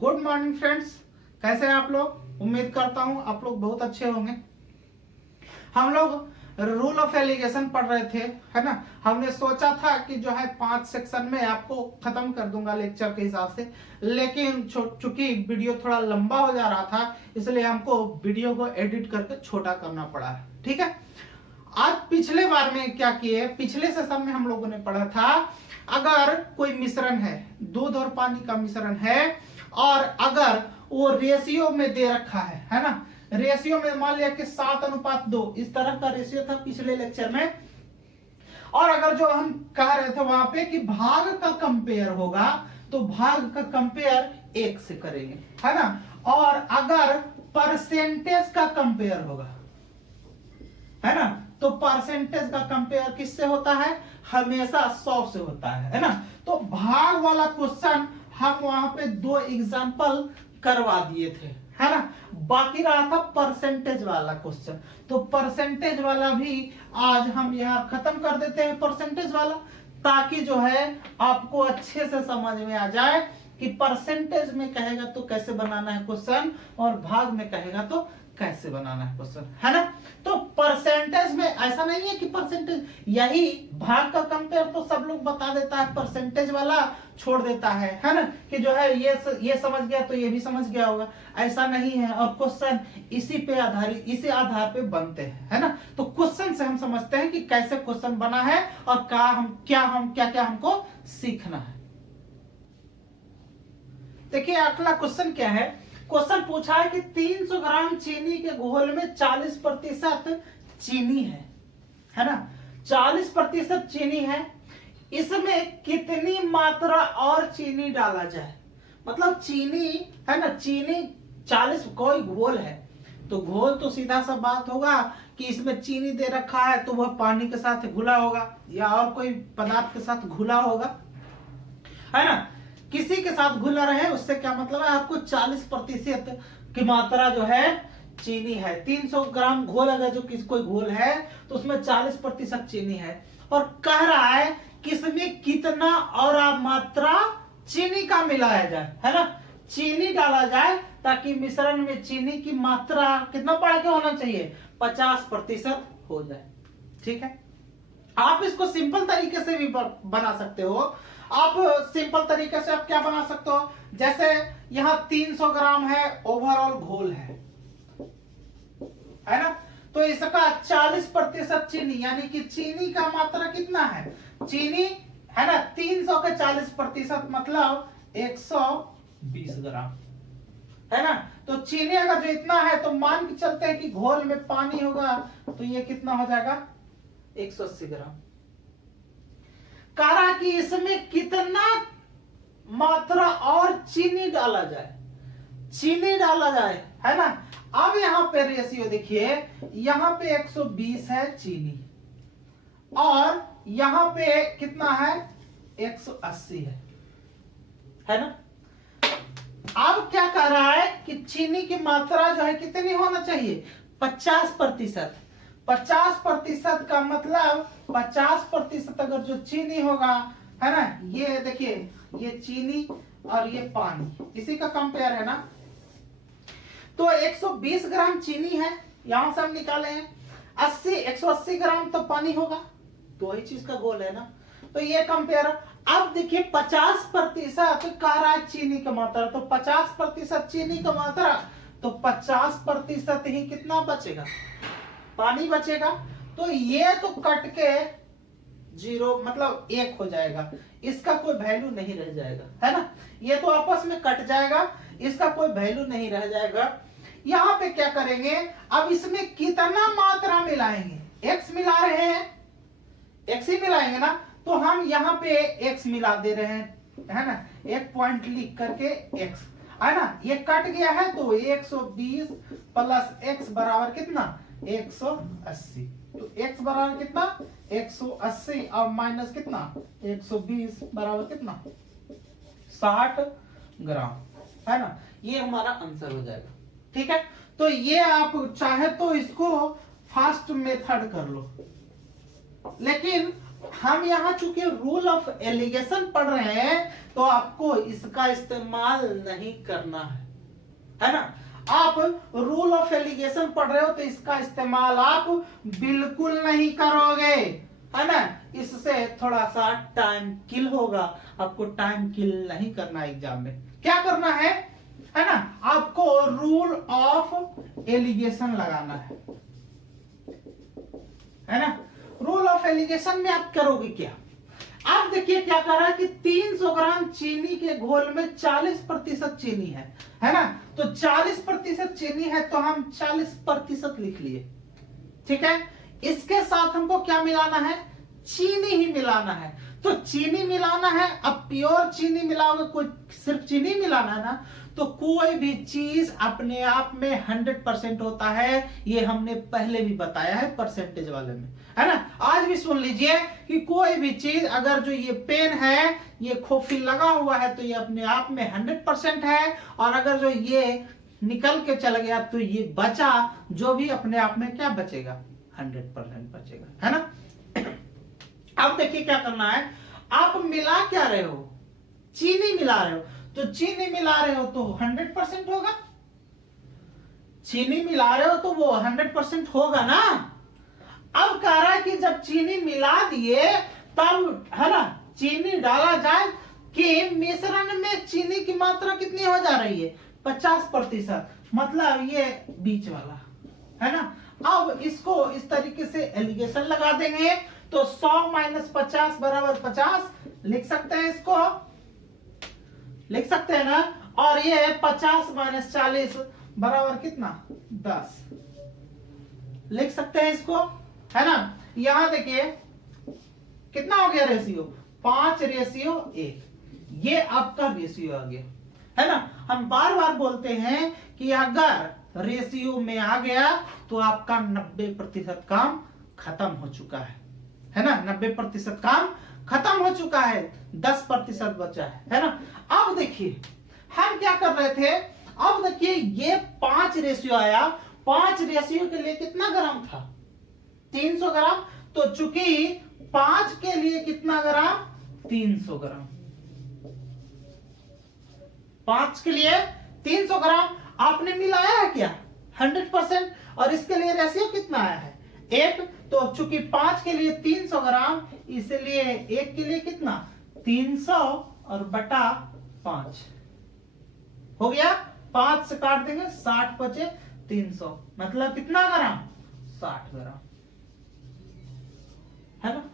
Good morning friends, कैसे हैं आप लोग। उम्मीद करता हूं आप लोग बहुत अच्छे होंगे। हम लोग रूल ऑफ एलिगेशन पढ़ रहे थे, है ना। हमने सोचा था कि जो है 5 सेक्शन में आपको खत्म कर दूंगा लेक्चर के हिसाब से, लेकिन चूंकि वीडियो थोड़ा लंबा हो जा रहा था इसलिए हमको वीडियो को एडिट करके छोटा करना पड़ा। ठीक है। आज पिछले बार में क्या किए, पिछले सेशन में हम लोगों ने पढ़ा था अगर कोई मिश्रण है, दूध और पानी का मिश्रण है, और अगर वो रेशियो में दे रखा है ना, रेशियो में मान लिया कि 7:2 इस तरह का रेशियो था पिछले लेक्चर में, और अगर जो हम कह रहे थे वहां पे कि भाग का कंपेयर होगा तो भाग का कंपेयर 1 से करेंगे, है ना। और अगर परसेंटेज का कंपेयर होगा, है ना, तो परसेंटेज का कंपेयर किससे होता है, हमेशा 100 से होता है ना। तो भाग वाला क्वेश्चन हम वहां पे 2 एग्जांपल करवा दिए थे, है ना। बाकी रहा था परसेंटेज वाला क्वेश्चन, तो परसेंटेज वाला भी आज हम यहाँ खत्म कर देते हैं, परसेंटेज वाला, ताकि जो है आपको अच्छे से समझ में आ जाए कि परसेंटेज में कहेगा तो कैसे बनाना है क्वेश्चन, और भाग में कहेगा तो कैसे बनाना है क्वेश्चन, है ना। तो परसेंटेज में ऐसा नहीं है कि परसेंटेज, यही भाग का कंपेयर तो सब लोग बता देता है, परसेंटेज वाला छोड़ देता है ना, कि जो है ये समझ गया तो ये भी समझ गया होगा, ऐसा नहीं है। और क्वेश्चन इसी पे आधारित, इसी आधार पे बनते हैं, है ना। तो क्वेश्चन से हम समझते हैं कि कैसे क्वेश्चन बना है और क्या क्या हमको सीखना है। देखिए अगला क्वेश्चन क्या है। क्वेश्चन पूछा है कि 300 ग्राम चीनी के घोल में 40% चीनी है ना, 40% चीनी है, इसमें कितनी मात्रा और चीनी डाला जाए। मतलब चीनी है ना, चीनी 40, कोई घोल है तो घोल तो सीधा सा बात होगा कि इसमें चीनी दे रखा है तो वह पानी के साथ घुला होगा या और कोई पदार्थ के साथ घुला होगा, है ना। किसी के साथ घुला रहे उससे क्या मतलब है, आपको 40% की मात्रा जो है चीनी है। 300 ग्राम घोल अगर जो किसी कोई घोल है तो उसमें 40% चीनी है, और कह रहा है किसमें कितना और आप मात्रा चीनी का मिलाया जाए, है ना, चीनी डाला जाए, ताकि मिश्रण में चीनी की मात्रा कितना बढ़ के होना चाहिए, 50% हो जाए। ठीक है। आप इसको सिंपल तरीके से भी बना सकते हो। आप सिंपल तरीके से आप क्या बना सकते हो, जैसे यहां 300 ग्राम है ओवरऑल घोल है ना, तो इसका 40% चीनी, यानी कि चीनी का मात्रा कितना है, चीनी है ना, 300 के 40% मतलब 120 ग्राम, है ना। तो चीनी अगर जो इतना है तो मान के चलते हैं कि घोल में पानी होगा तो ये कितना हो जाएगा, 180 ग्राम। कह रहा कि इसमें कितना मात्रा और चीनी डाला जाए, चीनी डाला जाए, है ना। अब यहां पे रेशियो देखिए, यहां पे 120 है चीनी और यहां पे कितना है, 180 है ना। अब क्या कह रहा है कि चीनी की मात्रा जो है कितनी होना चाहिए, 50%। 50% का मतलब 50% अगर जो चीनी होगा, है ना, ये देखिए ये चीनी और ये पानी, इसी का कंपेयर है ना। तो 120 ग्राम चीनी है, यहां से हम निकाले हैं 180 ग्राम तो पानी होगा, दो ही चीज का घोल है ना, तो ये कंपेयर। अब देखिए 50% कह रहा है चीनी का मात्रा, तो 50% चीनी का मात्रा, तो 50% ही कितना बचेगा, पानी बचेगा। तो ये तो कट के 0 मतलब 1 हो जाएगा, इसका कोई वैल्यू नहीं रह जाएगा, है ना। ये तो आपस में कट जाएगा, इसका कोई वैल्यू नहीं रह जाएगा। यहां पे क्या करेंगे, अब इसमें कितना मात्रा मिलाएंगे, x मिला रहे हैं, x ही मिलाएंगे ना, तो हम यहाँ पे x मिला दे रहे हैं, है ना, एक पॉइंट लिख करके x, है ना। ये कट गया है तो 120 प्लस x बराबर कितना, 180। तो x बराबर कितना, 180 और माइनस कितना, 120 बराबर कितना, 60 ग्राम, है ना। ये हमारा आंसर हो जाएगा। ठीक है। तो ये आप चाहे तो इसको फास्ट मेथड कर लो, लेकिन हम यहाँ चूंकि रूल ऑफ एलिगेशन पढ़ रहे हैं तो आपको इसका इस्तेमाल नहीं करना है ना। आप रूल ऑफ एलिगेशन पढ़ रहे हो तो इसका इस्तेमाल आप बिल्कुल नहीं करोगे, है ना। इससे थोड़ा सा टाइम किल होगा, आपको टाइम किल नहीं करना एग्जाम में। क्या करना है ना, आपको रूल ऑफ एलिगेशन लगाना है ना। रूल ऑफ एलिगेशन में आप करोगे क्या, आप देखिए क्या कर रहा है कि 300 ग्राम चीनी के घोल में 40% चीनी है ना। तो 40% चीनी है तो हम 40% लिख लिए, ठीक है। इसके साथ हमको क्या मिलाना है, चीनी ही मिलाना है। तो चीनी मिलाना है, अब प्योर चीनी मिलाओगे, कोई सिर्फ चीनी मिलाना है ना, तो कोई भी चीज अपने आप में 100% होता है। ये हमने पहले भी बताया है परसेंटेज वाले में, है ना। आज भी सुन लीजिए कि कोई भी चीज, अगर जो ये पेन है ये खोफी लगा हुआ है तो ये अपने आप में 100% है, और अगर जो ये निकल के चला गया तो ये बचा, जो भी अपने आप में क्या बचेगा, 100% बचेगा, है ना। अब देखिए क्या करना है, आप मिला क्या रहे हो, चीनी मिला रहे हो, तो चीनी मिला रहे हो तो 100% होगा। चीनी मिला रहे हो तो वो 100% होगा ना। अब कह रहा है कि जब चीनी मिला दिए तब, है ना, चीनी डाला जाए कि मिश्रण में चीनी की मात्रा कितनी हो जा रही है, 50%, मतलब ये बीच वाला, है ना। अब इसको इस तरीके से एलिगेशन लगा देंगे तो 100 - 50 = 50 लिख सकते हैं, इसको लिख सकते हैं ना। और ये 50 - 40 बराबर कितना, 10 लिख सकते हैं इसको, है ना। यहां देखिए कितना हो गया रेशियो, 5:1, ये आपका रेशियो आ गया, है ना। हम बार बार बोलते हैं कि अगर रेशियो में आ गया तो आपका 90% काम खत्म हो चुका है ना। 90% काम खत्म हो चुका है, 10% बचा है ना। अब देखिए हम क्या कर रहे थे, अब देखिए ये 5 रेशियो आया, 5 रेशियो के लिए कितना ग्राम था, 300 ग्राम। तो चूंकि 5 के लिए कितना ग्राम, 300 ग्राम, 5 के लिए 300 ग्राम आपने मिलाया है क्या, 100%। और इसके लिए रेशियो कितना आया है, 1। तो चूंकि 5 के लिए 300 ग्राम, इसलिए 1 के लिए कितना, 300 और बटा 5 हो गया। 5 से काट देंगे, 60 बचे, 300 मतलब कितना ग्राम, 60 ग्राम, है ना।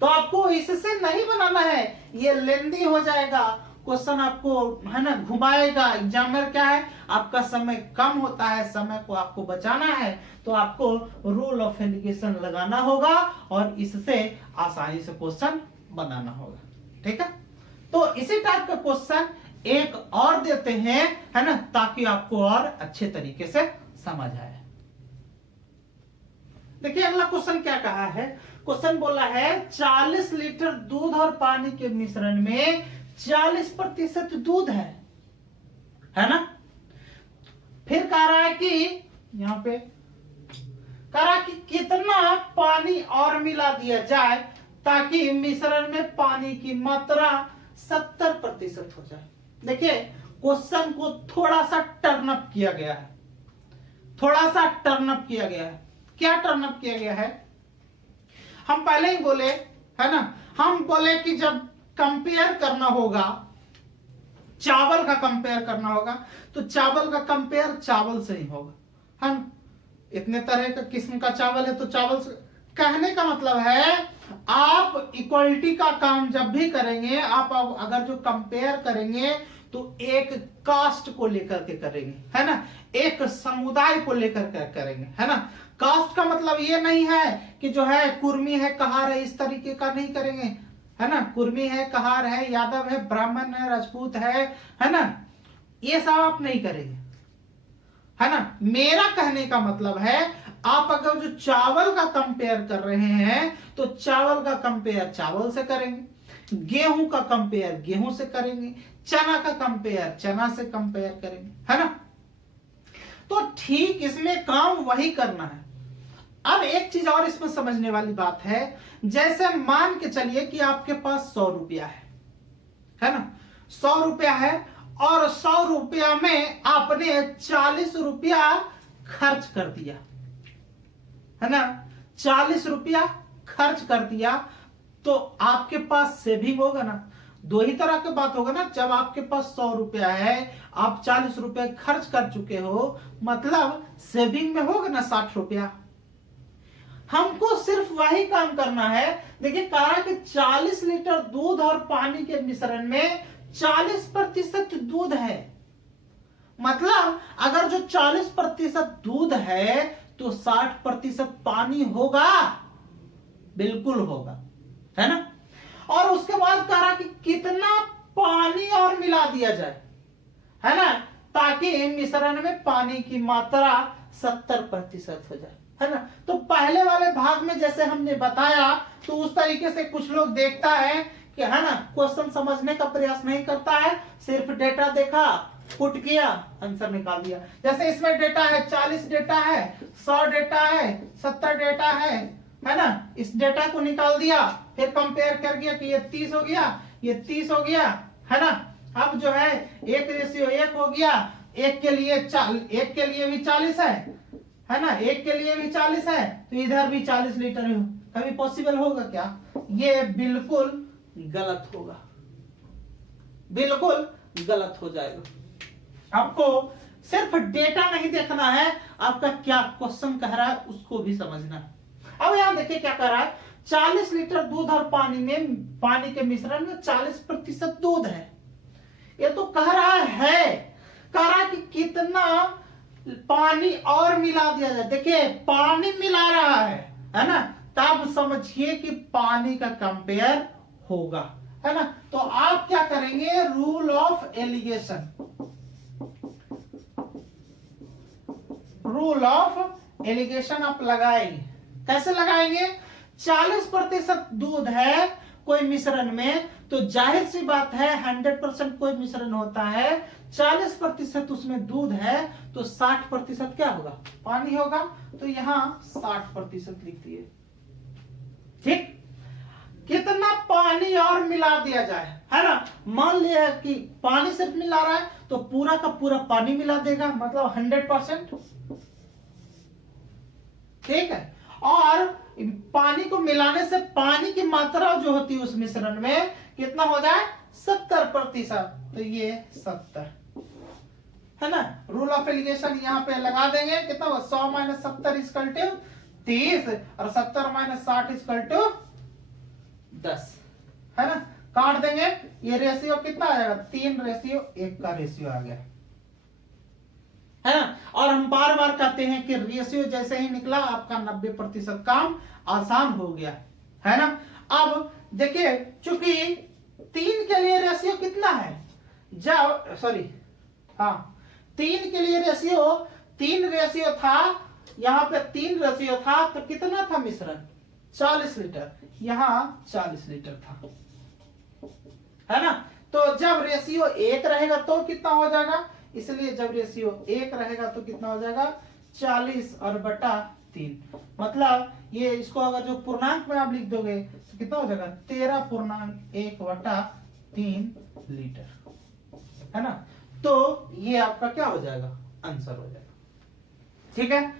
तो आपको इससे नहीं बनाना है, ये लेंदी हो जाएगा क्वेश्चन, आपको, है ना, घुमाएगा। एग्जामिनर क्या है, आपका समय कम होता है, समय को आपको बचाना है, तो आपको रूल ऑफ एलिगेशन लगाना होगा और इससे आसानी से क्वेश्चन बनाना होगा, ठीक है। तो इसी टाइप का क्वेश्चन एक और देते हैं, है ना, ताकि आपको और अच्छे तरीके से समझ आए। देखिए अगला क्वेश्चन क्या कहा है, क्वेश्चन बोला है 40 लीटर दूध और पानी के मिश्रण में 40% दूध है ना। फिर कह रहा है कि यहां पे कह रहा है कि कितना पानी और मिला दिया जाए ताकि मिश्रण में पानी की मात्रा 70% हो जाए। देखिए क्वेश्चन को थोड़ा सा टर्न अप किया गया है, थोड़ा सा टर्न अप किया गया है। क्या टर्न अप किया गया है, हम पहले ही बोले, है ना, हम बोले कि जब कंपेयर करना होगा, चावल का कंपेयर करना होगा, तो चावल का कंपेयर चावल से ही होगा, है ना। इतने तरह का किस्म का चावल है तो चावल से, कहने का मतलब है आप इक्वलिटी का काम जब भी करेंगे, आप अगर जो कंपेयर करेंगे तो एक कास्ट को लेकर के करेंगे, है ना, एक समुदाय को लेकर के करेंगे, है ना। कास्ट का मतलब ये नहीं है कि जो है कुर्मी है, कहार है, इस तरीके का नहीं करेंगे, है ना। कुर्मी है, कहार है, यादव है, ब्राह्मण है, राजपूत है ना, ये सब आप नहीं करेंगे, है ना। मेरा कहने का मतलब है आप अगर जो चावल का कंपेयर कर रहे हैं तो चावल का कंपेयर चावल से करेंगे, गेहूं का कंपेयर गेहूं से करेंगे, चना का कंपेयर चना से कंपेयर करेंगे, है ना। तो ठीक इसमें काम वही करना है। अब एक चीज और इसमें समझने वाली बात है, जैसे मान के चलिए कि आपके पास 100 रुपया है ना, 100 रुपया है और 100 रुपया में आपने 40 रुपया खर्च कर दिया, है ना, 40 रुपया खर्च कर दिया, तो आपके पास सेविंग होगा ना। दो ही तरह की बात होगा ना, जब आपके पास 100 रुपया है, आप 40 रुपया खर्च कर चुके हो, मतलब सेविंग में होगा ना 60 रुपया। हमको सिर्फ वही काम करना है। देखिए कहा कि 40 लीटर दूध और पानी के मिश्रण में 40% दूध है, मतलब अगर जो 40% दूध है तो 60% पानी होगा, बिल्कुल होगा, है ना। और उसके बाद कहा कि कितना पानी और मिला दिया जाए, है ना, ताकि मिश्रण में पानी की मात्रा 70% हो जाए, है ना। तो पहले वाले भाग में जैसे हमने बताया, तो उस तरीके से कुछ लोग देखता है कि, है ना, क्वेश्चन समझने का प्रयास नहीं करता है, सिर्फ डेटा देखा, पुट किया, आंसर निकाल दिया। जैसे इसमें डेटा है 40 डेटा है, 100 डेटा है, 70 डेटा है ना, इस डेटा को निकाल दिया, फिर कंपेयर कर गया कि ये 30 हो गया, ये 30 हो गया, है ना। अब जो है 1:1 हो गया, एक के लिए भी 40 है ना, एक के लिए भी 40 है, तो इधर भी 40 लीटर है। कभी पॉसिबल होगा क्या? ये बिल्कुल गलत होगा, बिल्कुल गलत हो जाएगा। आपको सिर्फ डेटा नहीं देखना है, आपका क्या क्वेश्चन कह रहा है उसको भी समझना है। अब यहां देखिए क्या कह रहा है, 40 लीटर दूध और पानी के मिश्रण में 40% दूध है। ये तो कह रहा है कि कितना पानी और मिला दिया जाए। देखिए पानी मिला रहा है ना, तब समझिए कि पानी का कंपेयर होगा, है ना। तो आप क्या करेंगे, rule of alligation, rule of alligation आप लगाएंगे। कैसे लगाएंगे? 40% दूध है कोई मिश्रण में, तो जाहिर सी बात है 100% कोई मिश्रण होता है, 40% उसमें दूध है, तो 60% क्या होगा? पानी होगा। तो यहां 60% लिख दिए, ठीक। कितना पानी और मिला दिया जाए, है ना। मान लिया कि पानी सिर्फ मिला रहा है, तो पूरा का पूरा पानी मिला देगा, मतलब 100%, ठीक है। और पानी को मिलाने से पानी की मात्रा जो होती है उस मिश्रण में कितना हो जाए? 70%। तो ये 70 है ना। रूल ऑफ एलिगेशन यहाँ पे लगा देंगे, कितना होगा? 100 - 70 = 30 और 70 - 60 = 10, है ना। काट देंगे, ये रेशियो कितना आ जाएगा? 3:1 का रेशियो आ गया, है ना। और हम बार बार कहते हैं कि रेशियो जैसे ही निकला आपका 90% काम आसान हो गया, है ना। अब देखिए चूंकि 3 के लिए रेशियो कितना है, जब 3 के लिए रेशियो 3 रेशियो था, यहां पे 3 रेशियो था, तो कितना था मिश्रण? 40 लीटर, यहां 40 लीटर था, है ना। तो जब रेशियो 1 रहेगा तो कितना हो जाएगा? इसलिए जब रेशियो 1 रहेगा तो कितना हो जाएगा? 40 और बटा 3, मतलब ये इसको अगर जो पूर्णांक में आप लिख दोगे तो कितना हो जाएगा? 13.1/3 लीटर, है ना। तो ये आपका क्या हो जाएगा? आंसर हो जाएगा, ठीक है।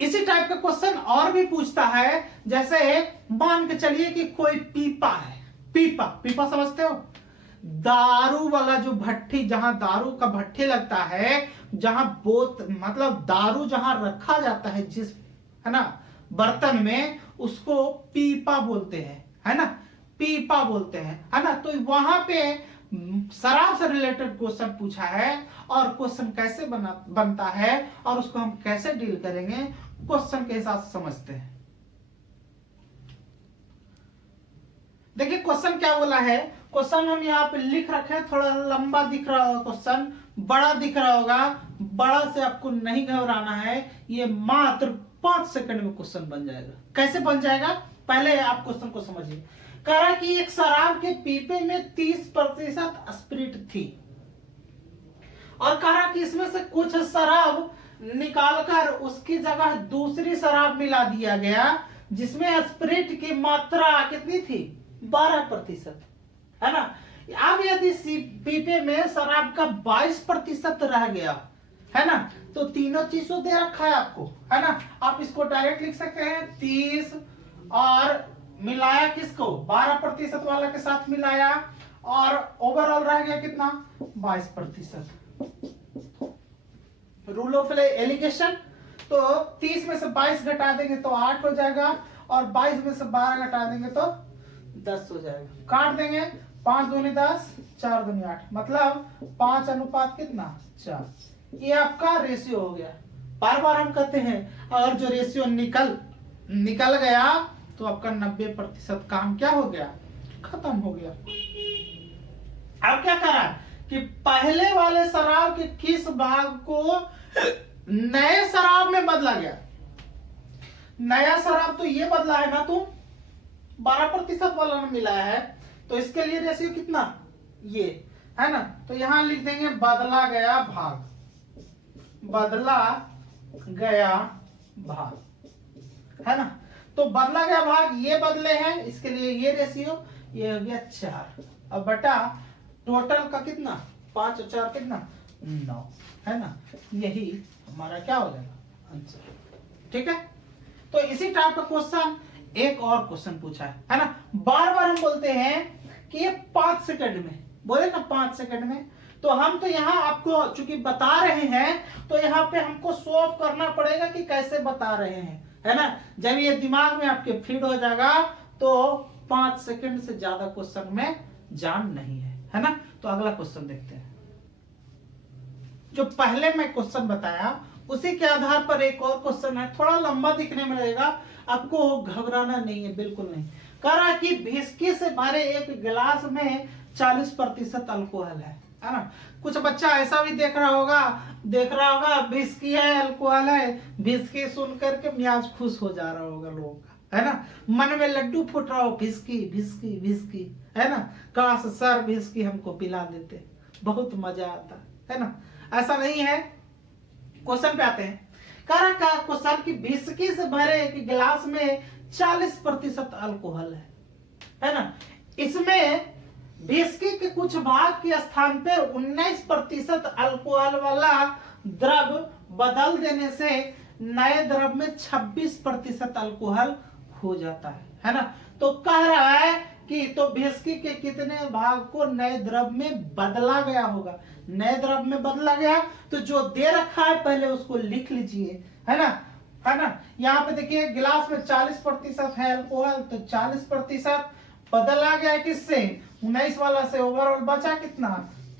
इसी टाइप का क्वेश्चन और भी पूछता है, जैसे मान के चलिए कि कोई पीपा है, पीपा समझते हो? दारू वाला जो भट्टी, जहां दारू का भट्टी लगता है, जहां मतलब दारू जहां रखा जाता है, जिस, है ना, बर्तन में, उसको पीपा बोलते हैं, है ना, पीपा बोलते हैं, है ना। तो वहां पे शराब से रिलेटेड क्वेश्चन पूछा है, और क्वेश्चन कैसे बनता है और उसको हम कैसे डील करेंगे, क्वेश्चन के हिसाब से समझते हैं। देखिए क्वेश्चन क्या बोला है, क्वेश्चन हम यहाँ पे लिख रखे हैं, थोड़ा लंबा दिख रहा होगा, क्वेश्चन बड़ा दिख रहा होगा, बड़ा से आपको नहीं घबराना है, ये मात्र 5 सेकंड में क्वेश्चन बन जाएगा। कैसे बन जाएगा, पहले आप क्वेश्चन को समझिए। कह रहा कि एक शराब के पीपे में 30% स्पिरिट थी, और कह रहा कि इसमें से कुछ शराब निकालकर उसकी जगह दूसरी शराब मिला दिया गया जिसमें स्पिरिट की मात्रा कितनी थी 12%, है ना। अब यदि पीपे में शराब का 22% रह गया, है ना, तो तीनों चीजों दे रखा है आपको, है ना। आप इसको डायरेक्ट लिख सकते हैं 30 और मिलाया किसको 12% वाला के साथ मिलाया और ओवरऑल रह गया कितना 22%। रूल ऑफ एलिगेशन, तो 30 में से 22 घटा देंगे तो 8 हो जाएगा और 22 में से 12 घटा देंगे तो 10 हो जाएगा। काट देंगे 5 दूनी 10, 4 दूनी 8, मतलब 5 अनुपात कितना 4। ये आपका रेशियो हो गया। बार बार हम कहते हैं अगर जो रेशियो निकल गया तो आपका 90% काम क्या हो गया, खत्म हो गया। अब क्या करा कि पहले वाले शराब के किस भाग को नए शराब में बदला गया। नया शराब तो ये बदला है ना, तुम 12% वाला में मिलाया है, तो इसके लिए रेशियो कितना ये है ना। तो यहां लिख देंगे बदला गया भाग, बदला गया भाग, है ना। तो बदला गया भाग ये बदले हैं, इसके लिए ये रेशियो ये हो गया 4। अब बटा टोटल का कितना 5 और 4 कितना 9, है ना। यही हमारा क्या हो जाएगा आंसर, ठीक है। तो इसी टाइप का क्वेश्चन एक और क्वेश्चन पूछा है ना। बार बार हम बोलते हैं कि ये 5 सेकंड में, बोले ना 5 सेकंड में, तो हम तो यहाँ आपको चूंकि बता रहे हैं तो यहाँ पे हमको शो ऑफ करना पड़ेगा कि कैसे बता रहे हैं, है ना। जब ये दिमाग में आपके फीड हो जाएगा तो 5 सेकंड से ज्यादा क्वेश्चन में जान नहीं है ना। तो अगला क्वेश्चन देखते हैं। जो पहले मैं क्वेश्चन बताया उसी के आधार पर एक और क्वेश्चन है, थोड़ा लंबा दिखने में लगेगा, आपको घबराना नहीं है, बिल्कुल नहीं। कह रहा है कि विस्की से भरे एक गिलास में 40% अल्कोहल है ना। कुछ बच्चा ऐसा भी देख रहा होगा विस्की है अल्कोहल है, विस्की सुन करके मियाज खुश हो जा रहा होगा लोगों का, है ना। मन में लड्डू फूट रहा हो, विस्की विस्की विस्की, है ना। काश सर विस्की हमको पिला देते, बहुत मजा आता, है ना। ऐसा नहीं है। क्वेश्चन पे आते हैं। कह रहा का क्वेश्चन कि विस्की से भरे एक गिलास में 40% अल्कोहल है ना। इसमें विस्की के कुछ भाग के स्थान पे 19% अल्कोहल वाला द्रव बदल देने से नए द्रव में 26% अल्कोहल हो जाता है ना। तो कह रहा है कि तो विस्की के कितने भाग को नए द्रव में बदला गया होगा। नए द्रव में बदला गया तो जो दे रखा है पहले उसको लिख लीजिए, है ना। यहाँ पे देखिए गिलास में 40% है अल्कोहल, तो 40% बदला गया है किससे 19 वाला से, ओवरऑल बचा कितना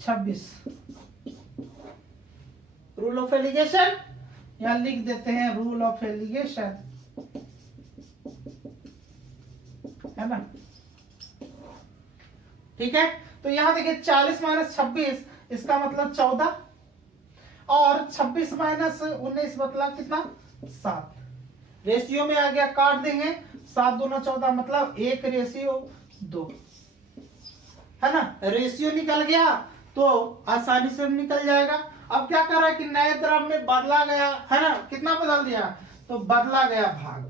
26। रूल ऑफ एलिगेशन यहां लिख देते हैं, रूल ऑफ एलिगेशन, है ना, ठीक है। तो यहां देखिए 40 माइनस 26 इसका मतलब 14 और 26 माइनस 19 मतलब कितना 7। रेशियो में आ गया, काट देंगे 7 दूना 14 मतलब 1 रेशियो 2, है ना। रेशियो निकल गया तो आसानी से निकल जाएगा। अब क्या कर रहा है कि नए द्रव में बदला गया, है ना। कितना बदल दिया, तो बदला गया भाग,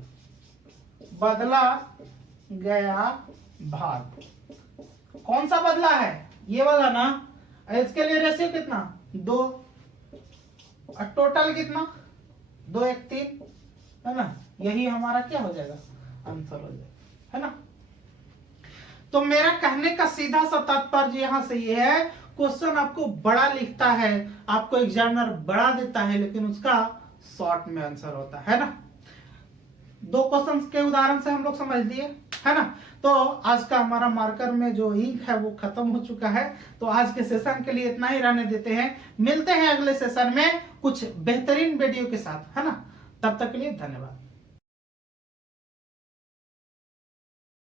बदला गया भाग कौन सा बदला है, ये वाला ना। इसके लिए रेशियो कितना 2 और टोटल कितना 2 1 3, है ना। यही हमारा क्या हो जाएगा आंसर हो जाएगा, है ना। तो मेरा कहने का सीधा सा तात्पर्य यहां से ये है, क्वेश्चन आपको बड़ा लिखता है, आपको एग्जामिनर बड़ा देता है, लेकिन उसका शॉर्ट में आंसर होता है ना। 2 क्वेश्चन के उदाहरण से हम लोग समझ लिए, है ना। तो आज का हमारा मार्कर में जो इंक है वो खत्म हो चुका है। तो आज के सेशन के लिए इतना ही रहने देते हैं, मिलते हैं अगले सेशन में कुछ बेहतरीन वीडियो के साथ, है ना। तब तक के लिए धन्यवाद।